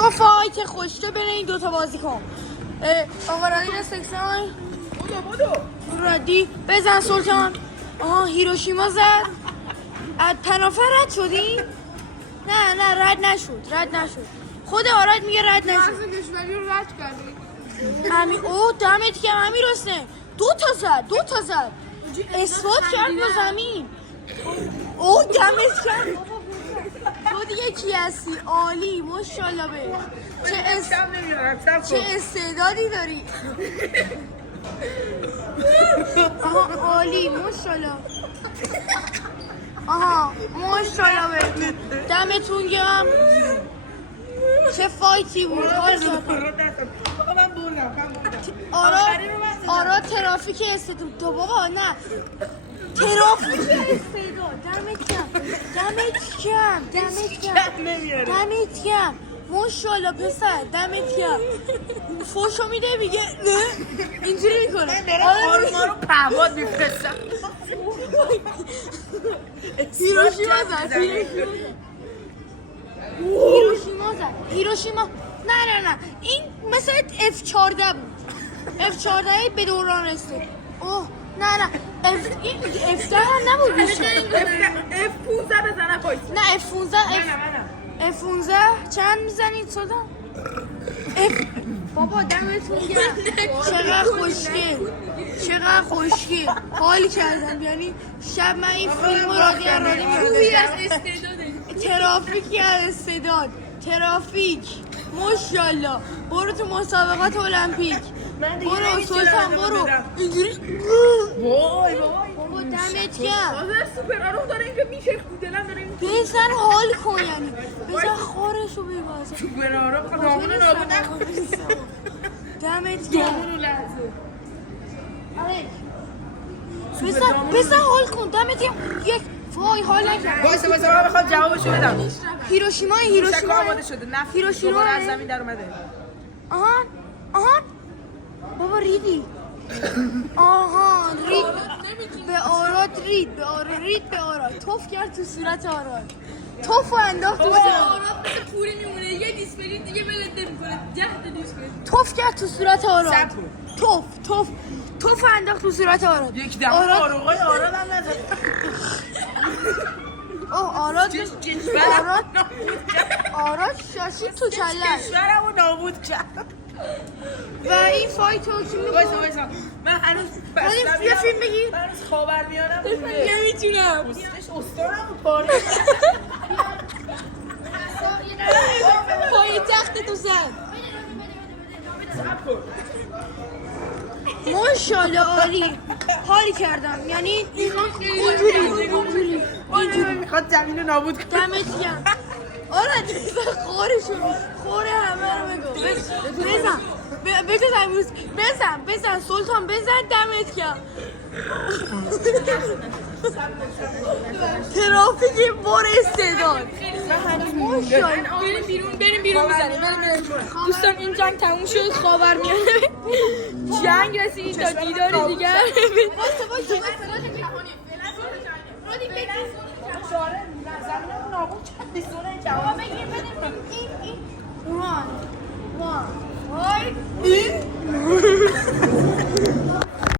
دو فایت خوشته بین این دوتا بازیکن. آقا رادی سکسان بودو رادی بزن سلطان. آها هیروشیما زد. از تنافر رد شدی؟ نه رد نشد. خود آراد میگه رد نشد. دشمنی رو رد کردی. اوه دمت گرم امیر حسین. دو تا زد اثبات کرد با زمین. اوه دمت گرم. تو دیگه کی هستی؟ عالی ماشاءالله به چه استعدادی داری. آها عالی ماشاءالله. آها ماشاءالله به دمتون گرم. چه فایتی بود. حال کردم. من بردم آراد ترافیک استعداد. تو بابا نه ترافیک استعداد. دمت گرم ماشاءالله پسر. دمت گرم. فوشو میده میگه نه اینجوری میکنه. ما رو پهواد میفرستم. هیروشیما نه این مثل F14 بود. F14 به دوران رسید. اوه نه این F10 هم نبود بیشتر. F15 بزنه پایین. نه F15 چند میزنید صدا؟ بابا دمتون گرم. چقدر خوشگل حال کردم. یعنی شب من این فیلم رو رادی ترافیکی از استعداد. ترافیک ماشاءالله. برو تو مسابقات المپیک. برو سلطان برو. اینجوری وای بابا دمت گرم. حاضر سوپر آروم داره اینکه میشه دلم داره این بزن حال کن. یعنی بزن خارشو ببازه. سوپر آروم نامونو نابود نکن. دمت گرم. نامونو لحظه بزن حال کن. دمت گرم. یک وای حال نکرد. وایسا من میخوام جوابشو بدم. هیروشیما آماده شده. نفت دوباره از زمین در اومده. آها بابا ریدی. آها رید به آراد. توف کرد تو صورت آراد. توف انداخت تو صورت آراد مثل پوری میمونه. یه دیسپلی دیگه بلد نمیکنه. 10 تا دیسپلی. توف کرد تو صورت آراد. توف انداخت تو صورت آراد. یک دم آروغای آراد هم نزد. آراد شاشید تو کلش. کشورمو نابود کرد. و این فایت رو کی می‌کنه؟ وایسا من هنوز یه فیلم بگی؟ من هنوز خاورمیانم نمیتونم. استانم پاره. پای تخت تو زد. ماشاءالله عالی حالی کردم. یعنی اینجوری میخواد زمین رو نابود کنه. دمت گرم. آره دیگه خوره همه رو بزن سلطان بزن. دمت گرم. ترافیک بار استعداد. بریم بیرون بزنیم. دوستان این جنگ تموم شد. خاورمیانه جنگ رسید تا دیدار دیگر.